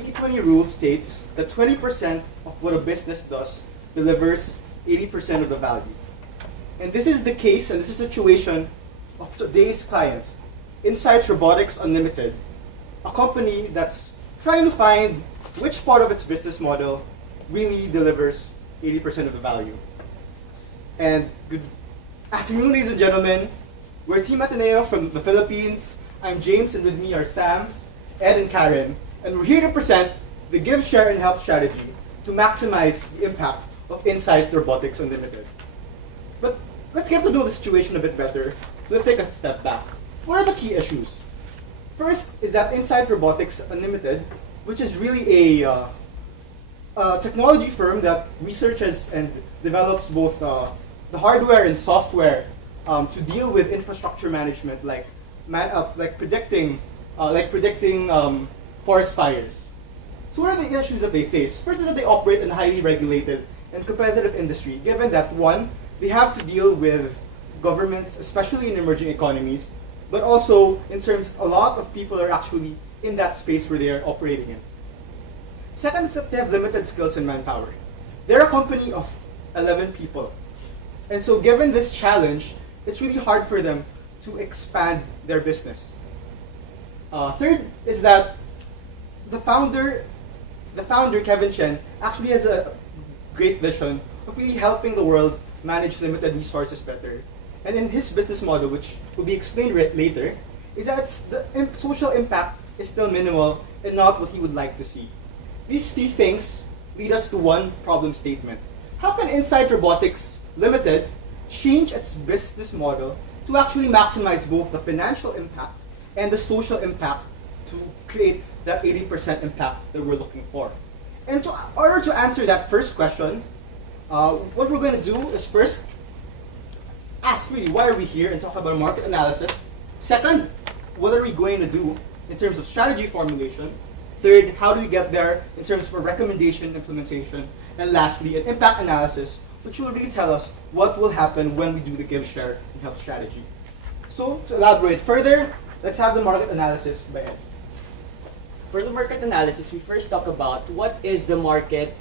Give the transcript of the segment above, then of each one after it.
80-20 rule states that 20% of what a business does delivers 80% of the value. And this is the case, and this is the situation of today's client, Insight Robotics Unlimited, a company that's trying to find which part of its business model really delivers 80% of the value. And good afternoon, ladies and gentlemen. We're Team Ateneo from the Philippines. I'm James, and with me are Sam, Ed, and Karen. And we're here to present the Give, Share, and Help strategy to maximize the impact of Insight Robotics Unlimited. But let's get to know the situation a bit better. Let's take a step back. What are the key issues? First is that Insight Robotics Unlimited, which is really a technology firm that researches and develops both the hardware and software to deal with infrastructure management, like predicting forest fires. So what are the issues that they face? First is that they operate in a highly regulated and competitive industry, given that one, they have to deal with governments, especially in emerging economies, but also in terms of a lot of people are actually in that space where they are operating in. Second is that they have limited skills and manpower. They're a company of 11 people. And so given this challenge, it's really hard for them to expand their business. Third is that the founder, Kevin Chen, actually has a great vision of really helping the world manage limited resources better. And in his business model, which will be explained later, is that the social impact is still minimal and not what he would like to see. These three things lead us to one problem statement. How can Insight Robotics Limited change its business model to actually maximize both the financial impact and the social impact to create that 80% impact that we're looking for? And in order to answer that first question, what we're going to do is first ask really why are we here and talk about market analysis. Second, what are we going to do in terms of strategy formulation. Third, how do we get there in terms of a recommendation implementation. And lastly, an impact analysis, which will really tell us what will happen when we do the give, share, and help strategy. So to elaborate further, let's have the market analysis by Ed. For the market analysis, we first talk about what is the market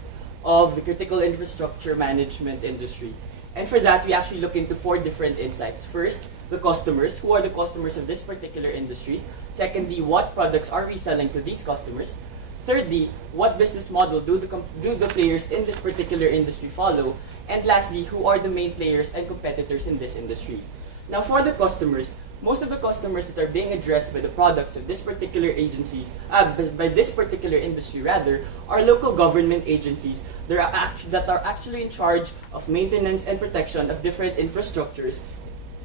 of the critical infrastructure management industry. And for that, we actually look into 4 different insights. First, the customers. Who are the customers of this particular industry? Secondly, what products are we selling to these customers? Thirdly, what business model do the players in this particular industry follow? And lastly, who are the main players and competitors in this industry? Now, for the customers, most of the customers that are being addressed by the products of this particular by this particular industry rather, are local government agencies that are actually in charge of maintenance and protection of different infrastructures,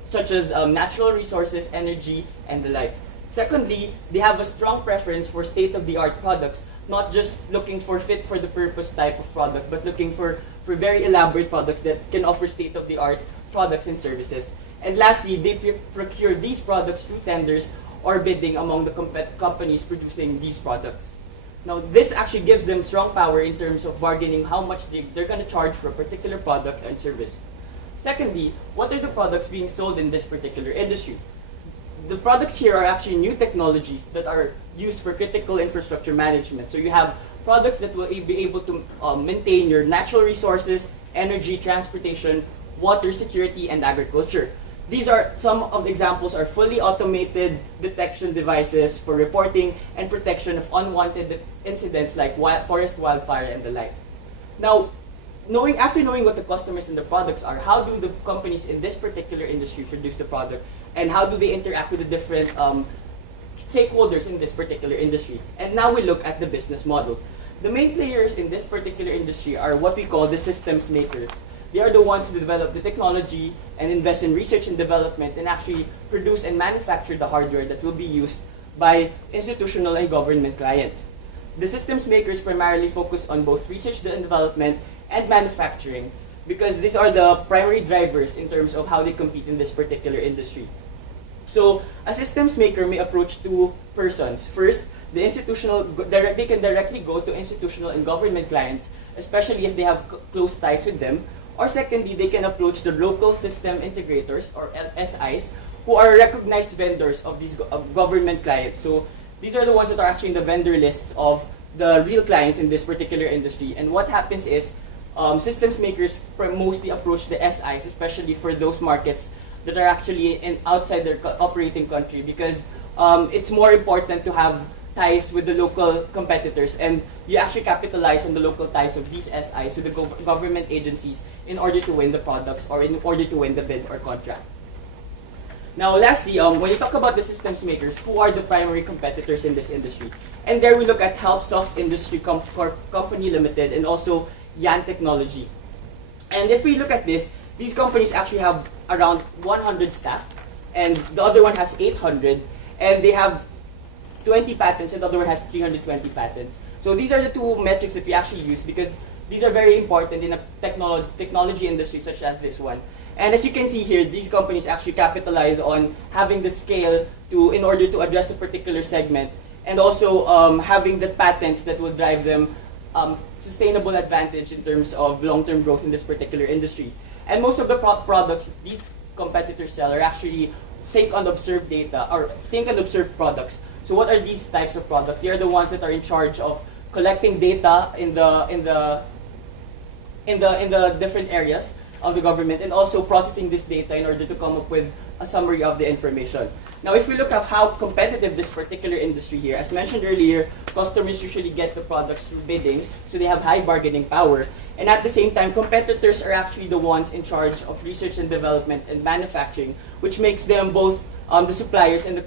such as natural resources, energy, and the like. Secondly, they have a strong preference for state-of-the-art products, not just looking for fit-for-the-purpose type of product, but looking for very elaborate products that can offer state-of-the-art products and services. And lastly, they procure these products through tenders or bidding among the companies producing these products. Now, this actually gives them strong power in terms of bargaining how much they're going to charge for a particular product and service. Secondly, what are the products being sold in this particular industry? The products here are actually new technologies that are used for critical infrastructure management. So you have products that will be able to maintain your natural resources, energy, transportation, water, security, and agriculture. These are some of the examples are fully automated detection devices for reporting and protection of unwanted incidents like forest wildfire and the like. Now, after knowing what the customers and the products are, how do the companies in this particular industry produce the product, and how do they interact with the different stakeholders in this particular industry? And now we look at the business model. The main players in this particular industry are what we call the systems makers. They are the ones who develop the technology and invest in research and development and actually produce and manufacture the hardware that will be used by institutional and government clients. The systems makers primarily focus on both research and development and manufacturing because these are the primary drivers in terms of how they compete in this particular industry. So a systems maker may approach 2 persons. First, they can directly go to institutional and government clients, especially if they have close ties with them. Or secondly, they can approach the local system integrators or SIs who are recognized vendors of these government clients. So these are the ones that are actually in the vendor lists of the real clients in this particular industry. And what happens is systems makers mostly approach the SIs, especially for those markets that are actually outside their operating country, because it's more important to have ties with the local competitors, and you actually capitalize on the local ties of these SIs with the government agencies in order to win the products or in order to win the bid or contract. Now, lastly, when you talk about the systems makers, who are the primary competitors in this industry? And there we look at HelpSoft Industry Company Limited and also Yan Technology. And if we look at this, these companies actually have around 100 staff, and the other one has 800, and they have 20 patents, and the other one has 320 patents. So these are the two metrics that we actually use because these are very important in a technology industry such as this one. And as you can see here, these companies actually capitalize on having the scale in order to address a particular segment, and also having the patents that will drive them sustainable advantage in terms of long-term growth in this particular industry. And most of the products these competitors sell are actually think and observe data, or think and observe products. So what are these types of products? They are the ones that are in charge of collecting data in the different areas of the government, and also processing this data in order to come up with a summary of the information. Now, if we look at how competitive this particular industry here, as mentioned earlier, customers usually get the products through bidding, so they have high bargaining power. And at the same time, competitors are actually the ones in charge of research and development and manufacturing, which makes them both the suppliers and the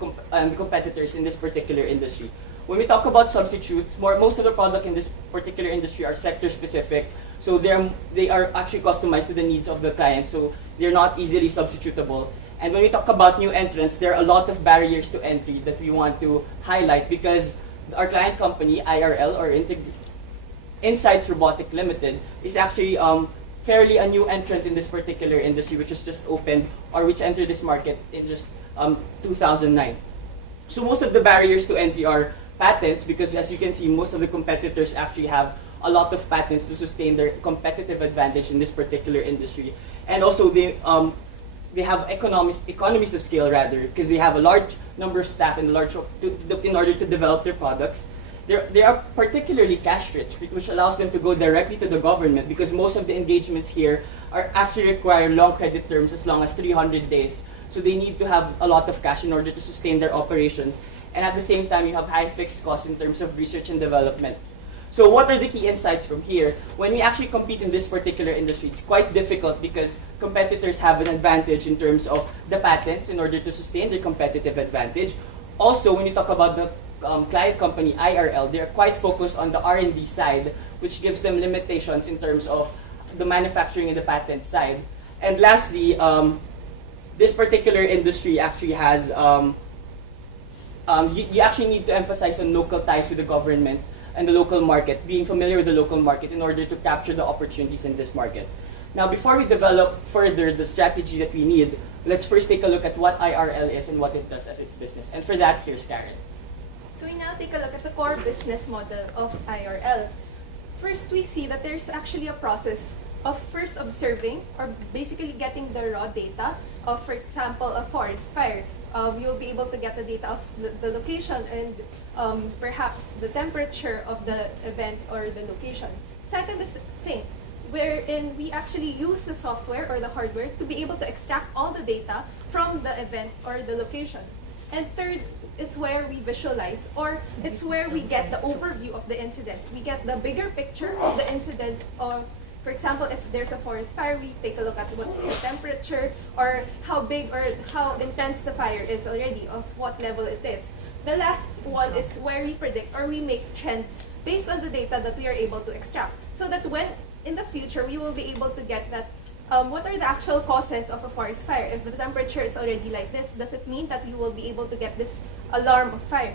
competitors in this particular industry. When we talk about substitutes, most of the product in this particular industry are sector specific, so they are actually customized to the needs of the client, so they're not easily substitutable. And when we talk about new entrants, there are a lot of barriers to entry that we want to highlight, because our client company, IRL, or Insights Robotics Limited, is actually fairly a new entrant in this particular industry, which was just opened, or which entered this market in just 2009. So most of the barriers to entry are patents, because as you can see, most of the competitors actually have a lot of patents to sustain their competitive advantage in this particular industry. And also they have economies of scale, rather, because they have a large number of staff in order to develop their products. They are particularly cash rich, which allows them to go directly to the government, because most of the engagements here are actually require long credit terms as long as 300 days. So they need to have a lot of cash in order to sustain their operations. And at the same time, you have high fixed costs in terms of research and development. So what are the key insights from here? When we actually compete in this particular industry, it's quite difficult because competitors have an advantage in terms of the patents in order to sustain their competitive advantage. Also, when you talk about the client company, IRL, they're quite focused on the R&D side, which gives them limitations in terms of the manufacturing and the patent side. And lastly, this particular industry actually has, you actually need to emphasize on local ties with the government and the local market, being familiar with the local market in order to capture the opportunities in this market. Now, before we develop further the strategy that we need, let's first take a look at what IRL is and what it does as its business. And for that, here's Karen. So we now take a look at the core business model of IRL. First, we see that there's actually a process of first observing, or basically getting the raw data of, for example, a forest fire. You'll be able to get the data of the location and perhaps the temperature of the event or the location. Second is think, wherein we actually use the software or the hardware to be able to extract all the data from the event or the location. And third is where we visualize, or it's where we get the overview of the incident. We get the bigger picture of the incident of, for example, if there's a forest fire, we take a look at what's the temperature, or how big or how intense the fire is already, of what level it is. The last one is where we predict or we make trends based on the data that we are able to extract, so that when in the future we will be able to get that what are the actual causes of a forest fire. If the temperature is already like this, does it mean that you will be able to get this alarm of fire?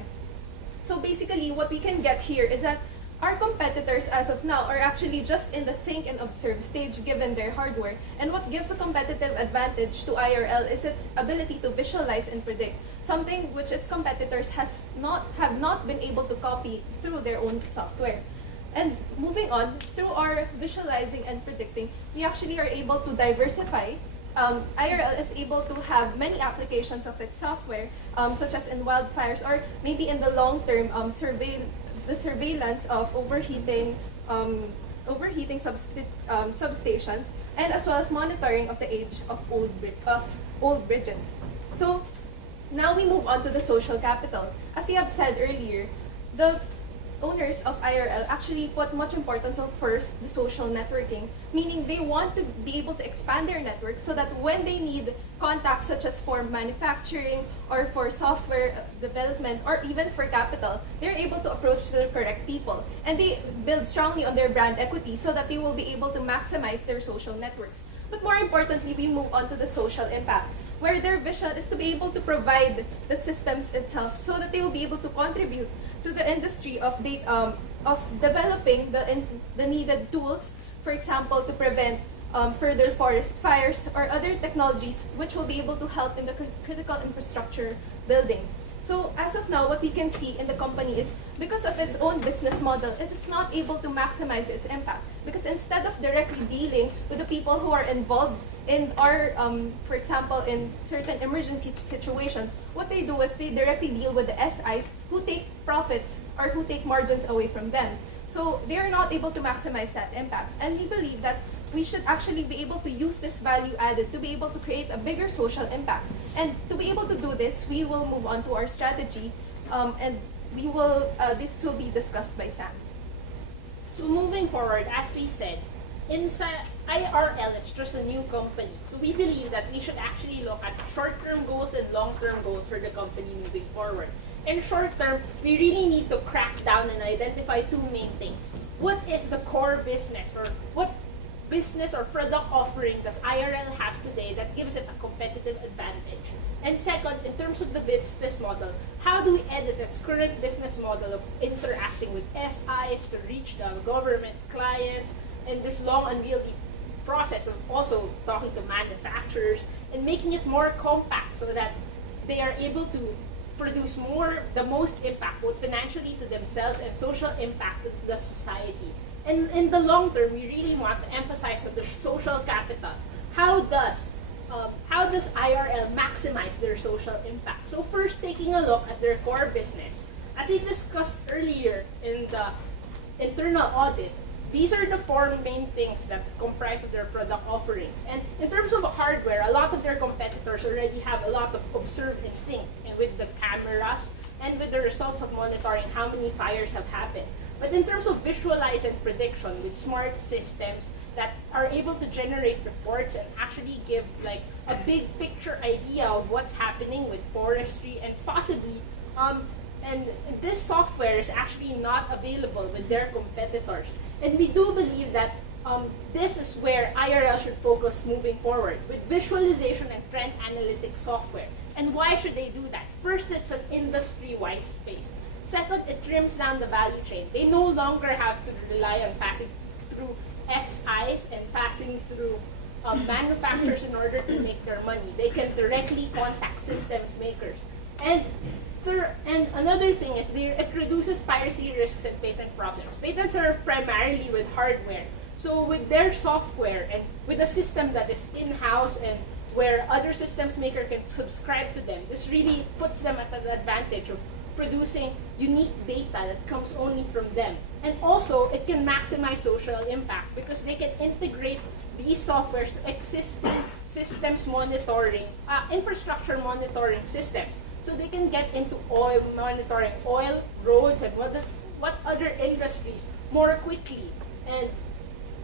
So basically what we can get here is that our competitors as of now are actually just in the think and observe stage given their hardware. And what gives a competitive advantage to IRL is its ability to visualize and predict, something which its competitors have not been able to copy through their own software. And moving on, through our visualizing and predicting, we actually are able to diversify. IRL is able to have many applications of its software, such as in wildfires, or maybe in the long-term the surveillance of overheating substations, and as well as monitoring of the age of old bridges. So now we move on to the social capital. As we have said earlier, the owners of IRL actually put much importance on first the social networking, meaning they want to be able to expand their network so that when they need contacts such as for manufacturing or for software development or even for capital, they're able to approach the correct people. And they build strongly on their brand equity so that they will be able to maximize their social networks. But more importantly, we move on to the social impact, where their vision is to be able to provide the systems itself so that they will be able to contribute to the industry of developing the needed tools, for example, to prevent further forest fires or other technologies which will be able to help in the critical infrastructure building. So as of now, what we can see in the company is because of its own business model, it is not able to maximize its impact. Because instead of directly dealing with the people who are involved in our, for example, in certain emergency situations, what they do is they directly deal with the SIs who take profits or who take margins away from them. So they are not able to maximize that impact. And we believe that we should actually be able to use this value added to be able to create a bigger social impact. And to be able to do this, we will move on to our strategy, and this will be discussed by Sam. So moving forward, as we said, IRL is just a new company. So we believe that we should actually look at short-term goals and long-term goals for the company moving forward. In short term, we really need to crack down and identify two main things. What is the core business, or what business or product offering does IRL have today that gives it a competitive advantage? And second, in terms of the business model, how do we edit its current business model of interacting with SIs to reach the government clients, and this long unwieldy process of also talking to manufacturers and making it more compact so that they are able to produce the most impact, both financially to themselves and social impact to the society. And in the long term, we really want to emphasize on the social capital. How does IRL maximize their social impact? So first, taking a look at their core business. As we discussed earlier in the internal audit, these are the four main things that comprise of their product offerings. And in terms of hardware, a lot of their competitors already have a lot of observe and think, and with the cameras and with the results of monitoring how many fires have happened. But in terms of visualize and prediction with smart systems that are able to generate reports and actually give like a big picture idea of what's happening with forestry and possibly and this software is actually not available with their competitors. And we do believe that this is where IRL should focus moving forward with visualization and trend analytics software. And why should they do that? First, it's an industry-wide space. Second, it trims down the value chain. They no longer have to rely on passing through SIs and passing through manufacturers in order to make their money. They can directly contact systems makers. And another thing is it reduces piracy risks and patent problems. Patents are primarily with hardware. So with their software and with a system that is in-house and where other systems maker can subscribe to them, this really puts them at an advantage of producing unique data that comes only from them. And also, it can maximize social impact because they can integrate these softwares to existing systems monitoring, infrastructure monitoring systems. So they can get into oil monitoring, oil, roads, and what other industries more quickly. And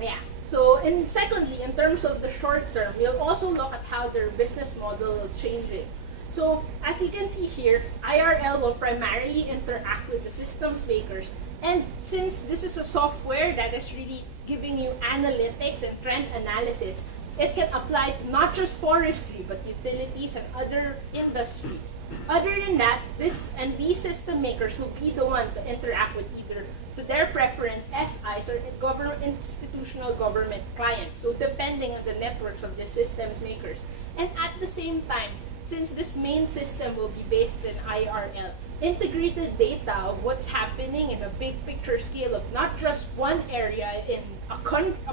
yeah. So, and secondly, in terms of the short term, we'll also look at how their business model will change it. So, as you can see here, IRL will primarily interact with the systems makers. And since this is a software that is really giving you analytics and trend analysis, it can apply to not just forestry, but utilities and other industries. Other than that, these system makers will be the one to interact with either to their preference SIs or institutional government clients. So depending on the networks of the systems makers. And at the same time, since this main system will be based in IRL, integrated data of what's happening in a big picture scale of not just one area in a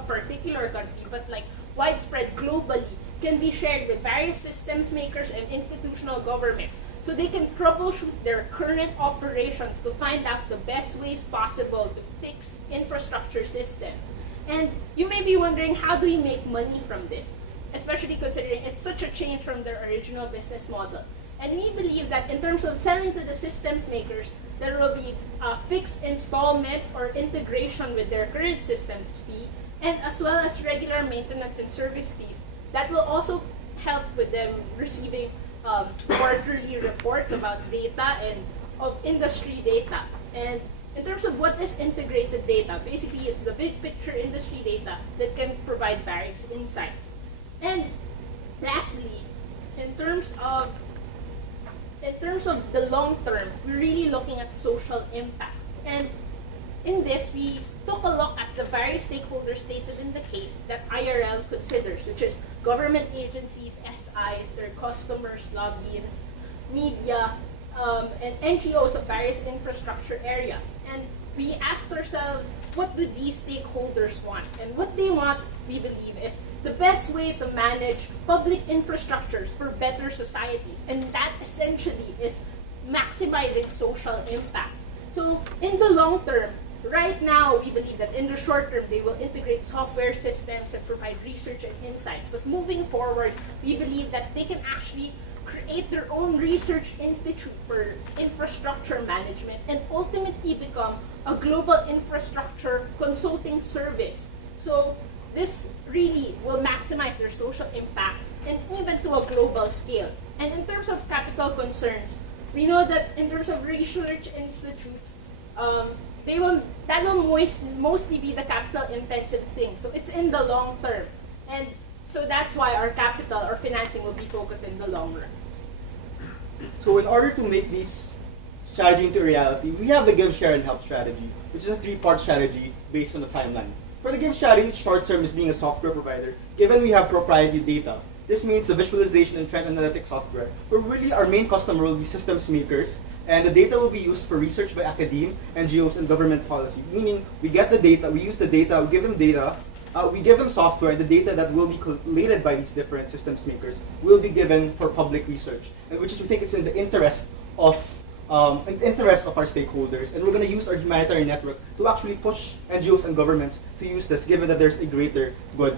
particular country, but like widespread globally, can be shared with various systems makers and institutional governments so they can troubleshoot their current operations to find out the best ways possible to fix infrastructure systems. And you may be wondering, how do we make money from this? Especially considering it's such a change from their original business model. And we believe that in terms of selling to the systems makers, there will be a fixed installment or integration with their current systems fee, and as well as regular maintenance and service fees that will also help with them receiving quarterly reports about data and of industry data. And in terms of what is integrated data, basically it's the big picture industry data that can provide various insights. And lastly, in terms of the long term, we're really looking at social impact. And in this, we took a look at the various stakeholders stated in the case that IRL considers, which is government agencies, SIs, their customers, lobbyists, media, and NGOs of various infrastructure areas. And we asked ourselves, what do these stakeholders want? And what they want, we believe, is the best way to manage public infrastructures for better societies. And that essentially is maximizing social impact. So in the long term, right now, we believe that in the short term, they will integrate software systems and provide research and insights. But moving forward, we believe that they can actually create their own research institute for infrastructure management and ultimately become a global infrastructure consulting service. So this really will maximize their social impact and even to a global scale. And in terms of capital concerns, we know that in terms of research institutes, that will mostly be the capital intensive thing. So it's in the long term. And so that's why our capital or financing will be focused in the long run. So in order to make this strategy into reality, we have the give, share, and help strategy, which is a three-part strategy based on the timeline. For the give strategy, short term is being a software provider. Given we have proprietary data, this means the visualization and trend analytics software, where really our main customer will be systems makers, and the data will be used for research by academia, NGOs, and government policy. Meaning, we get the data, we use the data, we give them data, we give them software, and the data that will be collated by these different systems makers will be given for public research, and which is, we think, is in the interest of our stakeholders. And we're going to use our humanitarian network to actually push NGOs and governments to use this, given that there's a greater good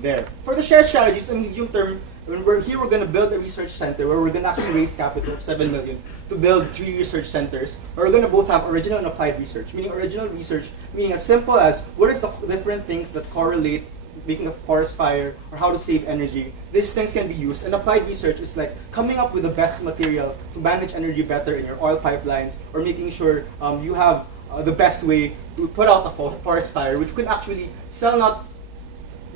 there. For the share strategies, in medium term, when we're going to build a research center where we're going to actually raise capital of 7 million to build 3 research centers, where we're going to both have original and applied research. Meaning original research, meaning as simple as what is the different things that correlate making a forest fire or how to save energy. These things can be used. And applied research is like coming up with the best material to manage energy better in your oil pipelines, or making sure you have the best way to put out a forest fire, which we can actually sell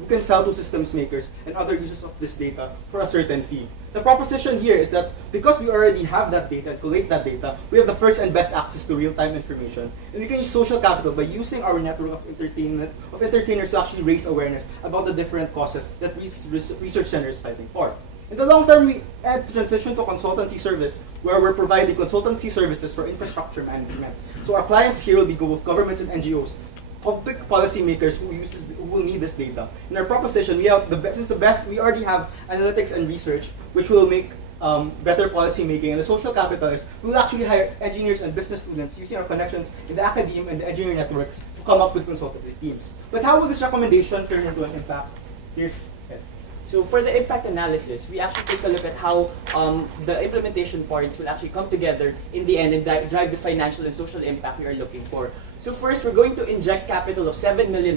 to systems makers and other users of this data for a certain fee. The proposition here is that because we already have that data and collate that data, we have the first and best access to real-time information. And we can use social capital by using our network of entertainers to actually raise awareness about the different causes that research centers are fighting for. In the long term, we add to transition to consultancy service, where we're providing consultancy services for infrastructure management. So our clients here will be both governments and NGOs, public policymakers who will need this data. In our proposition, we have we already have analytics and research, which will make better policy making. And the social capitalists will actually hire engineers and business students using our connections in the academe and the engineering networks to come up with consultancy teams. But how will this recommendation turn into an impact? Here's Ed. So for the impact analysis, we actually take a look at how the implementation points will actually come together in the end and drive the financial and social impact we are looking for. So first, we're going to inject capital of $7 million,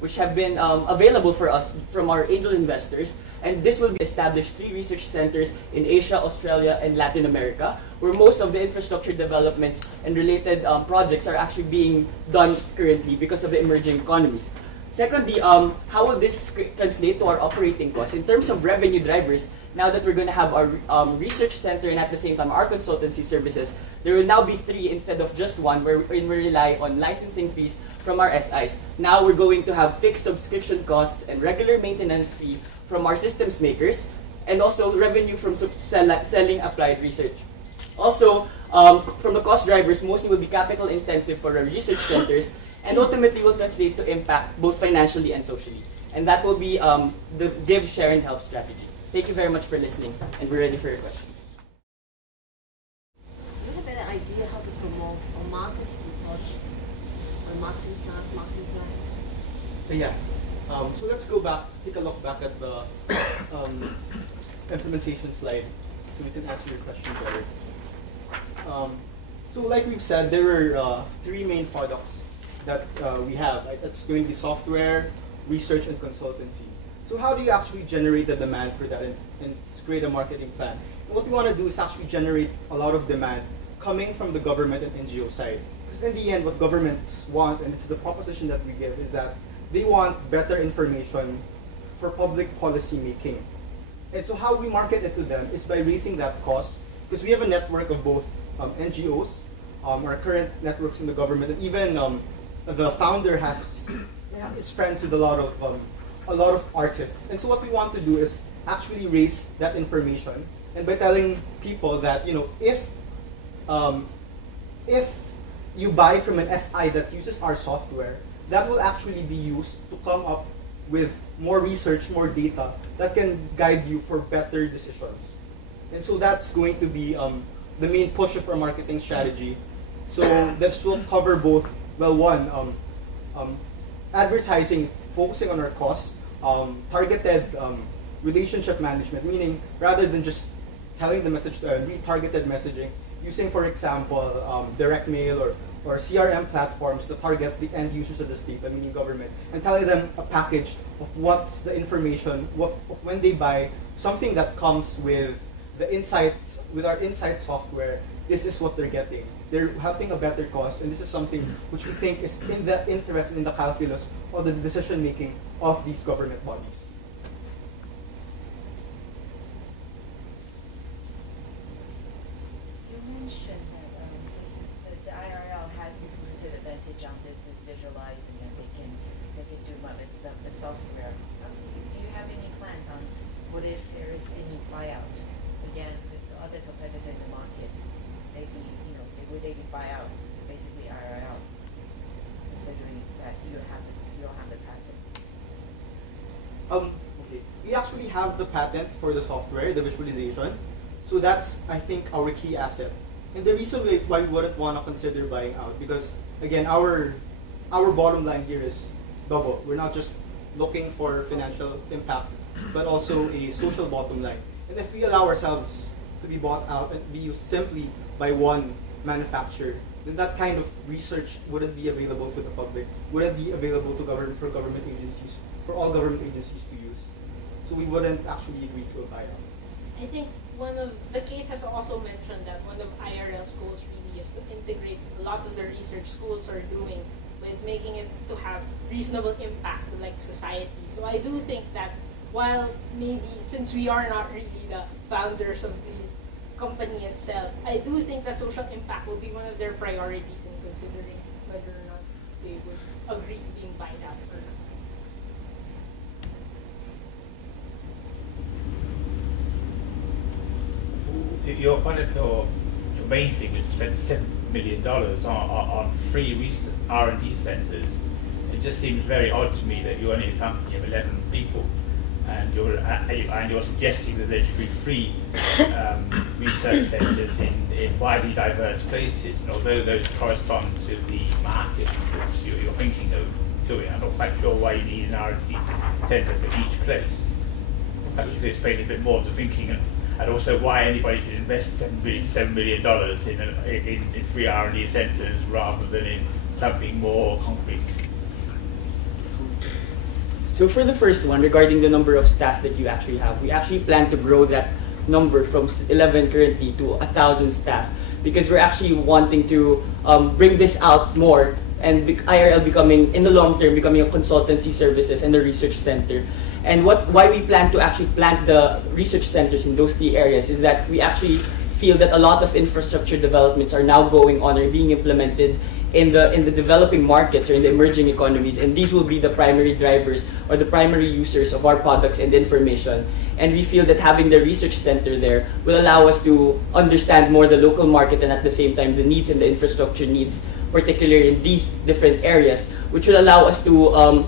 which have been available for us from our angel investors. And this will be established 3 research centers in Asia, Australia, and Latin America, where most of the infrastructure developments and related projects are actually being done currently because of the emerging economies. Secondly, how will this translate to our operating costs? In terms of revenue drivers, now that we're going to have our research center and at the same time our consultancy services, there will now be 3 instead of just 1, where we rely on licensing fees from our SIs. Now we're going to have fixed subscription costs and regular maintenance fee from our systems makers, and also revenue from selling applied research. Also, from the cost drivers, mostly will be capital intensive for our research centers, and ultimately will translate to impact both financially and socially. and that will be the Give, Share, and Help strategy. Thank you very much for listening, and we're ready for your questions. Do you have any idea how to promote or market the project? Or marketing staff, marketing plan? Yeah. So let's go back, take a look back at the implementation slide so we can answer your question better. So like we've said, there are three main products that we have. Right? That's going to be software, research, and consultancy. So how do you actually generate the demand for that and create a marketing plan? And what we want to do is actually generate a lot of demand coming from the government and NGO side. Because in the end, what governments want, and this is the proposition that we give, is that they want better information for public policy making. And so how we market it to them is by raising that cost, because we have a network of both NGOs, our current networks in the government, and even the founder is friends with a lot of artists. And so what we want to do is actually raise that information, and by telling people that if you buy from an SI that uses our software, that will actually be used to come up with more research, more data that can guide you for better decisions. And so that's going to be the main push of our marketing strategy. So this will cover both, well, one, advertising, focusing on our costs, targeted relationship management, meaning rather than just telling the message, retargeted messaging, using, for example, direct mail or CRM platforms to target the end users of the state, meaning government, and telling them a package of what's the information, when they buy something that comes with the insights, with our insight software, this is what they're getting. They're having a better cost, and this is something which we think is in the interest, in the calculus, or the decision making of these government bodies. You mentioned that the IRL has implemented advantage on this, is visualizing that they can do a lot of stuff, the software. Do you have any plans on what if there is any buyout? Again, with the other competitor in the market, would they be buyout, basically IRL, considering that you don't have the patent? Okay. We actually have the patent for the software, the visualization. So that's, I think, our key asset. And the reason why we wouldn't want to consider buying out, because again, our bottom line here is double. We're not just looking for financial impact, but also a social bottom line. And if we allow ourselves to be bought out and be used simply by one manufacturer, then that kind of research wouldn't be available to the public, wouldn't be available to government agencies, for all government agencies to use. So we wouldn't actually agree to a buyout. I think one of the case has also mentioned that one of IRL's goals really is to integrate a lot of the research schools are doing with making it to have reasonable impact to like society. So I do think that while maybe since we are not really the founders of the company itself, I do think that social impact will be one of their priorities in considering whether or not they would agree to being buyed out or not. Your main thing is to spend $7 million on free R&D centers. It just seems very odd to me that you're only a company of 11 people, and you're suggesting that there should be free research centres in widely diverse places. And although those correspond to the markets that you're thinking of doing, I'm not quite sure why you need an R&D centre for each place. Perhaps you could explain a bit more of the thinking, and also why anybody should invest $7 million in free R&D centres rather than in something more concrete. So for the first one, regarding the number of staff that you actually have, we actually plan to grow that number from 11 currently to 1,000 staff, because we're actually wanting to bring this out more, and IRL becoming, in the long term, becoming a consultancy services and a research center. And why we plan to actually plant the research centers in those three areas is that we actually feel that a lot of infrastructure developments are now going on or being implemented in the developing markets or in the emerging economies, and these will be the primary drivers or the primary users of our products and information. And we feel that having the research center there will allow us to understand more the local market and at the same time the needs and the infrastructure needs, particularly in these different areas, which will allow us to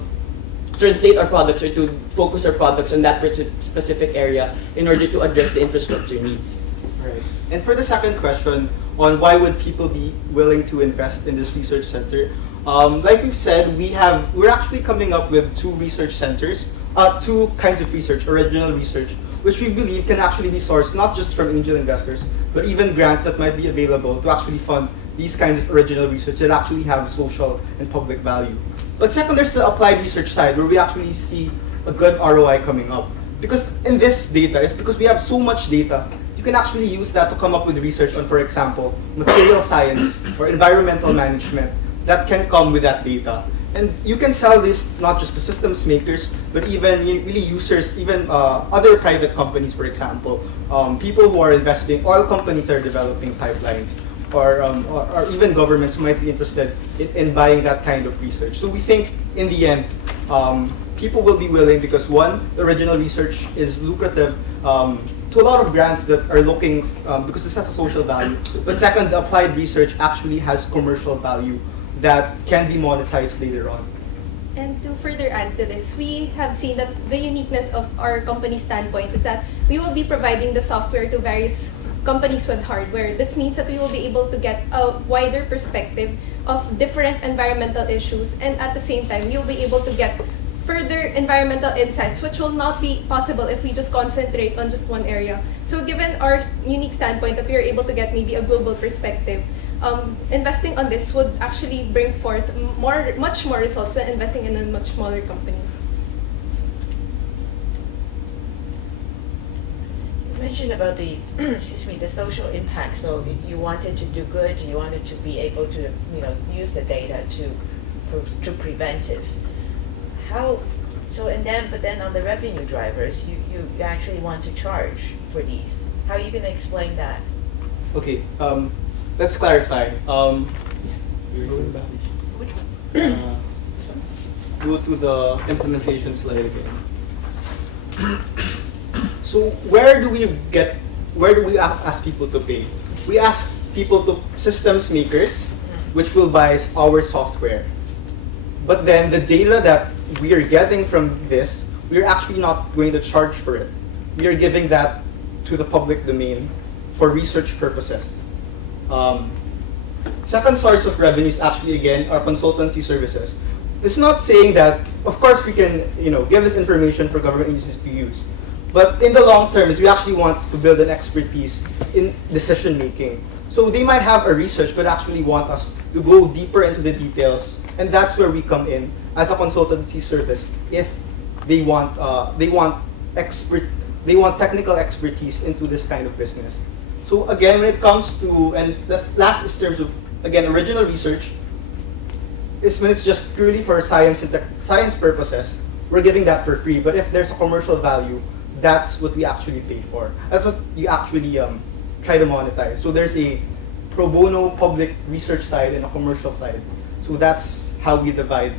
translate our products or to focus our products on that specific area in order to address the infrastructure needs. Right. And for the second question on why would people be willing to invest in this research center, like we've said, we're actually coming up with two research centers, two kinds of research, original research, which we believe can actually be sourced not just from angel investors, but even grants that might be available to actually fund these kinds of original research that actually have social and public value. But second, there's the applied research side where we actually see a good ROI coming up. Because in this data, it's because we have so much data, you can actually use that to come up with research on, for example, material science or environmental management that can come with that data. And you can sell this not just to systems makers, but even really users, even other private companies, for example, people who are investing, oil companies that are developing pipelines, or even governments who might be interested in buying that kind of research. So we think in the end, people will be willing because one, the original research is lucrative to a lot of grants that are looking, because this has a social value. But second, the applied research actually has commercial value that can be monetized later on. And to further add to this, we have seen that the uniqueness of our company's standpoint is that we will be providing the software to various companies with hardware. This means that we will be able to get a wider perspective of different environmental issues, and at the same time, you'll be able to get further environmental insights, which will not be possible if we just concentrate on just one area. So given our unique standpoint that we are able to get maybe a global perspective, investing on this would actually bring forth much more results than investing in a much smaller company. You mentioned about the, excuse me, the social impact. So you wanted to do good, you wanted to be able to, use the data to preventive. But then on the revenue drivers, you actually want to charge for these. How are you going to explain that? Okay, let's clarify. We're going back. Which one? Go to the implementation slide again. So where do we ask people to pay? We ask people to systems makers, which will buy our software. But then the data that we are getting from this, we're actually not going to charge for it. We are giving that to the public domain for research purposes. Second source of revenue is actually, again, our consultancy services. It's not saying that, of course, we can give this information for government agencies to use. But in the long term, is we actually want to build an expertise in decision making. So they might have a research, but actually want us to go deeper into the details, and that's where we come in as a consultancy service. If they want technical expertise into this kind of business. So again, when it comes to, and the last is terms of, again, original research, is when it's just purely for science purposes, we're giving that for free. But if there's a commercial value, that's what we actually pay for. That's what you actually try to monetize. So there's a pro bono public research side and a commercial side. So that's how we divide,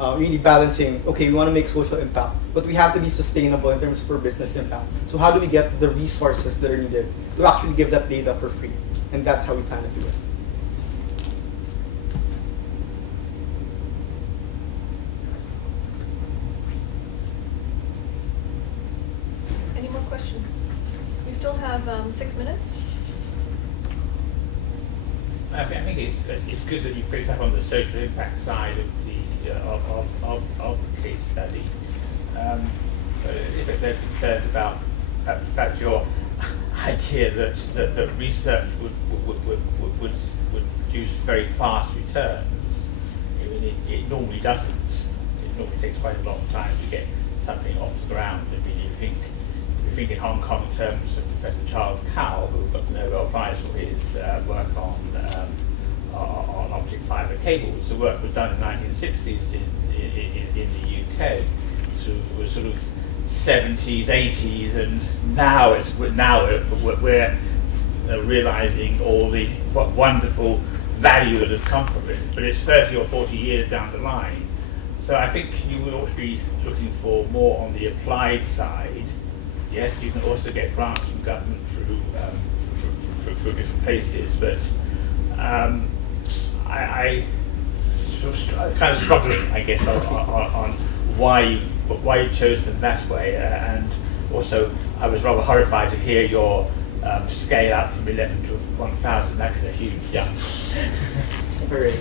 really balancing, okay, we want to make social impact, but we have to be sustainable in terms of our business impact. So how do we get the resources that are needed to actually give that data for free? And that's how we plan to do it. Any more questions? We still have 6 minutes. I think it's good that you picked up on the social impact side of the of the case study. If they're concerned about perhaps your idea that research would produce very fast returns, I mean, it normally doesn't. It normally takes quite a long time to get something off the ground. I mean, you think in Hong Kong terms of Professor Charles Cowell, who got the Nobel Prize for his work on optic fiber cables. The work was done in the 1960s in the UK. So it was sort of 70s, 80s, and now we're realizing all the wonderful value that has come from it. But it's 30 or 40 years down the line. So I think you would also be looking for more on the applied side. Yes, you can also get grants from government through different places, but I sort of kind of struggling, I guess, why you chose them that way, and also I was rather horrified to hear your scale up from 11 to 1,000. That is a huge jump. All right.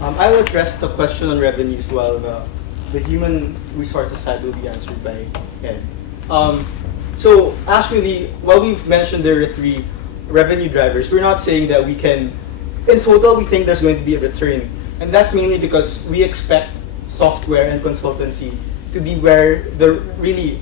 I will address the question on revenues while the human resources side will be answered by Ed. So actually, while we've mentioned there are 3 revenue drivers, we're not saying that we can, in total, we think there's going to be a return. And that's mainly because we expect software and consultancy to be where the really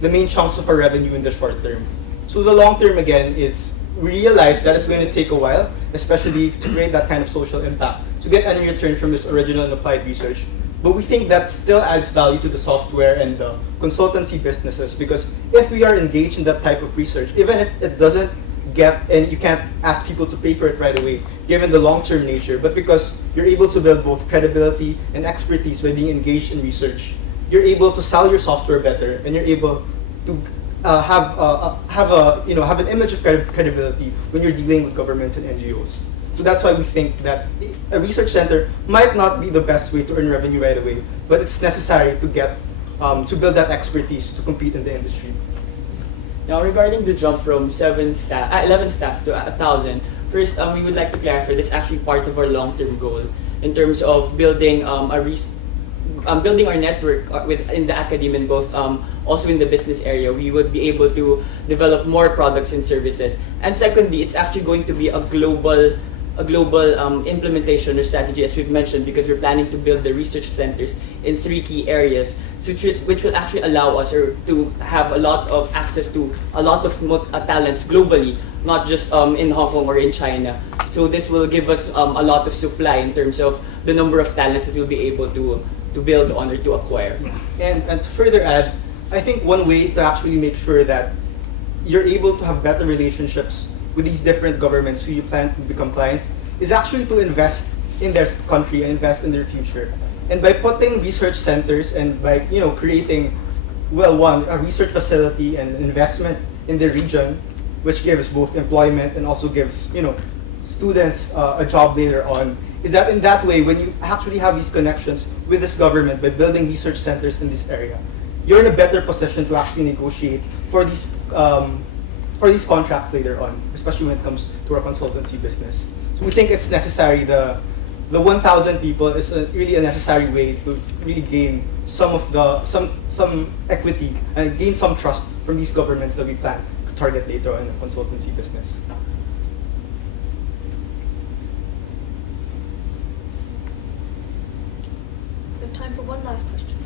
the main chunks of our revenue in the short term. So the long term, again, is we realize that it's going to take a while, especially to create that kind of social impact, to get any return from this original and applied research. But we think that still adds value to the software and the consultancy businesses, because if we are engaged in that type of research, even if it doesn't get, and you can't ask people to pay for it right away, given the long-term nature, but because you're able to build both credibility and expertise by being engaged in research, you're able to sell your software better, and you're able to have an image of credibility when you're dealing with governments and NGOs. So that's why we think that a research center might not be the best way to earn revenue right away, but it's necessary to get to build that expertise to compete in the industry. Now, regarding the jump from 11 staff to 1,000, first, we would like to clarify that's actually part of our long-term goal in terms of building building our network within the academia and both also in the business area. We would be able to develop more products and services. And secondly, it's actually going to be a global implementation or strategy, as we've mentioned, because we're planning to build the research centers in 3 key areas, which will actually allow us to have a lot of access to a lot of talents globally, not just in Hong Kong or in China. So this will give us a lot of supply in terms of the number of talents that we'll be able to build on or to acquire. And to further add, I think one way to actually make sure that you're able to have better relationships with these different governments who you plan to become clients is actually to invest in their country and invest in their future. And by putting research centers and by creating, a research facility and investment in the region, which gives both employment and also gives students a job later on, is that in that way, when you actually have these connections with this government by building research centers in this area, you're in a better position to actually negotiate for these contracts later on, especially when it comes to our consultancy business. So we think it's necessary. The 1,000 people is really a necessary way to really gain some equity and gain some trust from these governments that we plan to target later on in the consultancy business. We have time for one last question.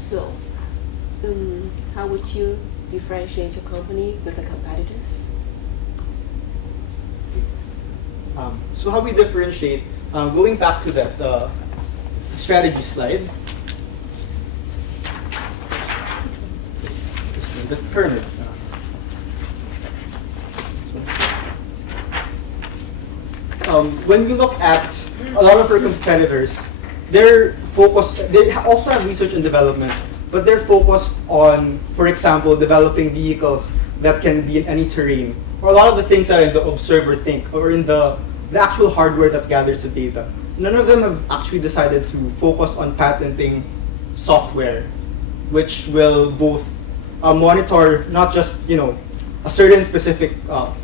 So, how would you differentiate your company with the competitors? So how we differentiate, going back to that strategy slide, the pyramid. When we look at a lot of our competitors, they're focused, they also have research and development, but they're focused on, for example, developing vehicles that can be in any terrain, or a lot of the things that are in the observer think, or in the actual hardware that gathers the data. None of them have actually decided to focus on patenting software, which will both monitor not just a certain specific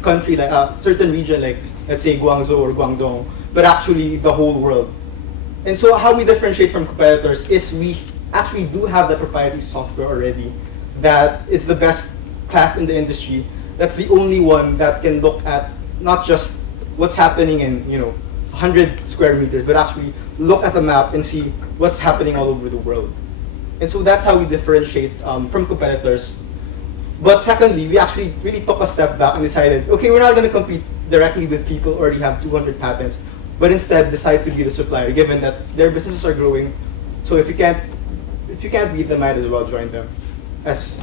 country, like a certain region, like let's say Guangzhou or Guangdong, but actually the whole world. And so how we differentiate from competitors is we actually do have the proprietary software already that is the best class in the industry. That's the only one that can look at not just what's happening in 100 square meters, but actually look at the map and see what's happening all over the world. And so that's how we differentiate from competitors. But secondly, we actually really took a step back and decided, okay, we're not going to compete directly with people who already have 200 patents, but instead decide to be the supplier, given that their businesses are growing. So if you can't beat them, might as well join them, as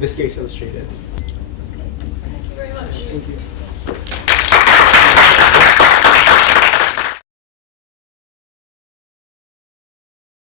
this case illustrated. Thank you very much. Thank you.